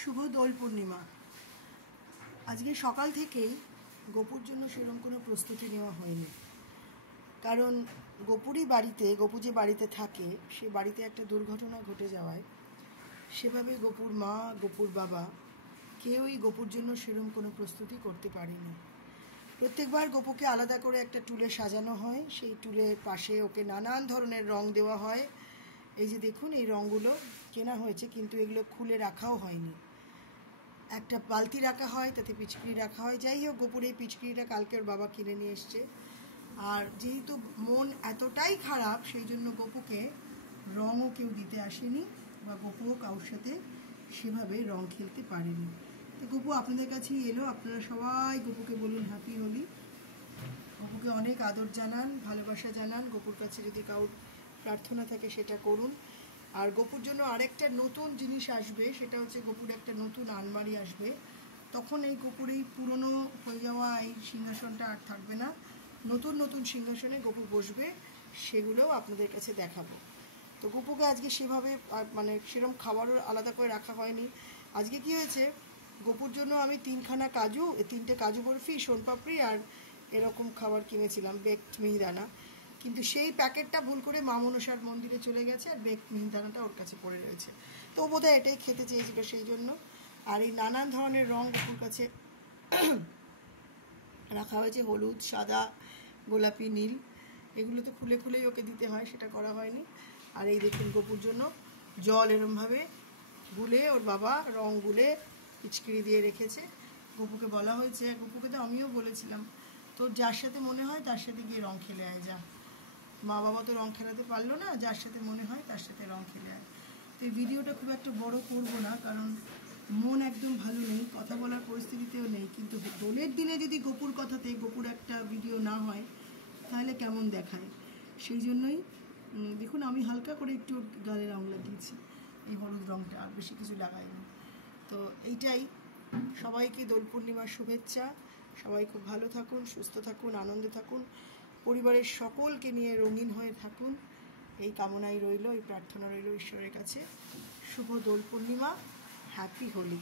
শুভ দোল পূর্ণিমা। আজকে সকাল থেকেই গোপুর জন্য সেরকম কোনো প্রস্তুতি নেওয়া হয়নি, কারণ গপু যে বাড়িতে থাকে সে বাড়িতে একটা দুর্ঘটনা ঘটে যাওয়ায় সেভাবে গপুর মা গপুর বাবা কেউই গপুর জন্য সেরকম কোনো প্রস্তুতি করতে পারেনি। প্রত্যেকবার গপুকে আলাদা করে একটা টুলে সাজানো হয়, সেই টুলের পাশে ওকে নানান ধরনের রং দেওয়া হয়। এই যে দেখুন, এই রঙগুলো কেনা হয়েছে কিন্তু এগুলো খুলে রাখাও হয়নি। একটা বালতি রাখা হয়, তাতে পিচকিরি রাখা হয়। যাই হোক, গপুর এই পিচকিরিটা কালকে ওর বাবা কিনে নিয়ে এসছে। আর যেহেতু মন এতটাই খারাপ, সেই জন্য গপুকে রঙও কেউ দিতে আসেনি বা গপুও কারোর সাথে সেভাবে রং খেলতে পারেনি। তো গপু আপনাদের কাছেই এলো। আপনারা সবাই গপুকে বলুন হ্যাপি হোলি। গপুকে অনেক আদর জানান, ভালোবাসা জানান। গপুর কাছে যদি কারোর প্রার্থনা থাকে সেটা করুন। আর গপুর জন্য আরেকটা নতুন জিনিস আসবে, সেটা হচ্ছে গপুর একটা নতুন আলমারি আসবে। তখন এই গপুর এই পুরনো হয়ে যাওয়া এই সিংহাসনটা আর থাকবে না, নতুন নতুন সিংহাসনে গপু বসবে, সেগুলোও আপনাদের কাছে দেখাবো। তো গপুকে আজকে সেভাবে মানে সেরকম খাবারও আলাদা করে রাখা হয়নি। আজকে কি হয়েছে, গপুর জন্য আমি 3টে কাজু বরফি, সোনপাপড়ি আর এরকম খাবার কিনেছিলাম, বেকড মিহিদানা। কিন্তু সেই প্যাকেটটা ভুল করে মা মনসার মন্দিরে চলে গেছে আর বেকড মিহিদানাটা ওর কাছে পড়ে রয়েছে। তো ও বোধহয় এটাই খেতে চেয়েছিল সেই জন্য। আর এই নানান ধরনের রঙ গপুর কাছে রাখা হয়েছে, হলুদ, সাদা, গোলাপি, নীল। এগুলো তো খুলে খুলেই ওকে দিতে হয়, সেটা করা হয়নি। আর এই দেখুন, গপুর জন্য জল এরমভাবে গুলে ওর বাবা রং গুলে পিচকিরি দিয়ে রেখেছে। গপুকে বলা হয়েছে, গপুকে তো আমিও বলেছিলাম, তোর যার সাথে মনে হয় তার সাথে গিয়ে রং খেলে আয় যা। মা বাবা তো রং খেলাতে পারলো না, যার সাথে মনে হয় তার সাথে রং খেলে আয়। তো এই ভিডিওটা খুব একটা বড় করবো না, কারণ মন একদম ভালো নেই, কথা বলার পরিস্থিতিতেও নেই। কিন্তু দোলের দিনে যদি গপুর কথাতে গপুর একটা ভিডিও না হয় তাহলে কেমন দেখায়, সেই জন্যই দেখুন আমি হালকা করে একটু গালে রং লাগিয়েছি, এই হলুদ রংটা, আর বেশি কিছু লাগাইনি। তো এইটাই। সবাইকে দোল পূর্ণিমার শুভেচ্ছা। সবাই খুব ভালো থাকুন, সুস্থ থাকুন, আনন্দে থাকুন, পরিবারের সকলকে নিয়ে রঙিন হয়ে থাকুন, এই কামনাই রইল, এই প্রার্থনা রইল ঈশ্বরের কাছে। শুভ দোল পূর্ণিমা, হ্যাপি হোলি।